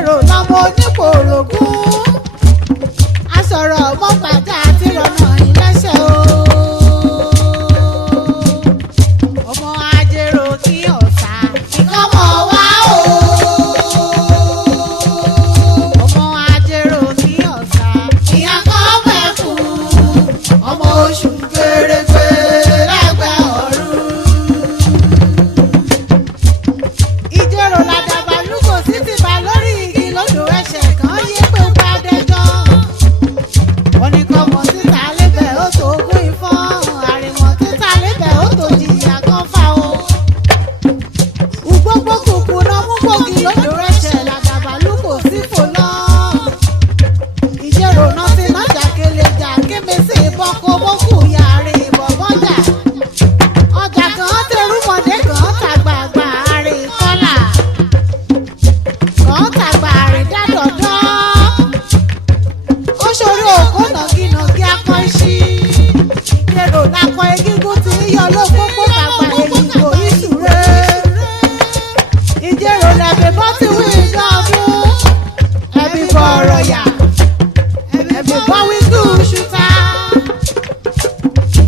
Ìjẹ̀rò lọmọ onípòrògùn asọ̀rọ̀ mọ́gbàjà àti rọ̀nà ìlẹ́sẹ̀ o. ọmọ ajérò kí ọ̀sà ìkọ́mọ wá o. ọmọ ajérò kí ọ̀sà ìyàkọ́ pẹ̀kú. ọmọ oṣù gbèrègbè lágbà ọ̀run. Ìjẹ̀rò làdàbà lúgò sí ti bà lórí igi lódò ẹ̀ṣẹ̀ kan yé pé ó bá dẹjọ́. wọ́n ní kọ́mọ títa lébẹ̀ ó tó ogún ìfọ́n àrìmọ̀ títa lébẹ̀ ó tó jìyà kan fà o. Ugbógbó kùkù náà mú gbòógì lódò ẹ̀ṣẹ̀ làdàbà lúgò sí fò lọ. Ìjẹ̀rò náà ti ná jàkélé jà kémesì ìbọn kó bókù yàrá ìbọn bọ́jà. ọjà kan tẹrúmọdé kan tàgbàgbà àrè kọ́là kan tàgbà àrè dádọ̀dọ́. ó ṣorí òkú nàgínàgí akọ iṣí. Ìjẹ̀rò lakọ egígún ti ń yọ lókókó tàgbà èyíkò ìṣúré. Ìjẹ̀rò lẹ̀bẹ̀ bọ́ ti wí ìjọ ọdún. ẹbí bọ ọ̀rọ̀ yà ẹbí bọ́ wíńdù ṣúta.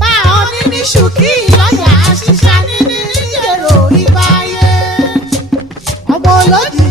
bá ọ ní ní ṣùkí ìlọ́yà àṣìṣà ní ní Ìjẹ̀rò ìbáyé. ọmọ olódì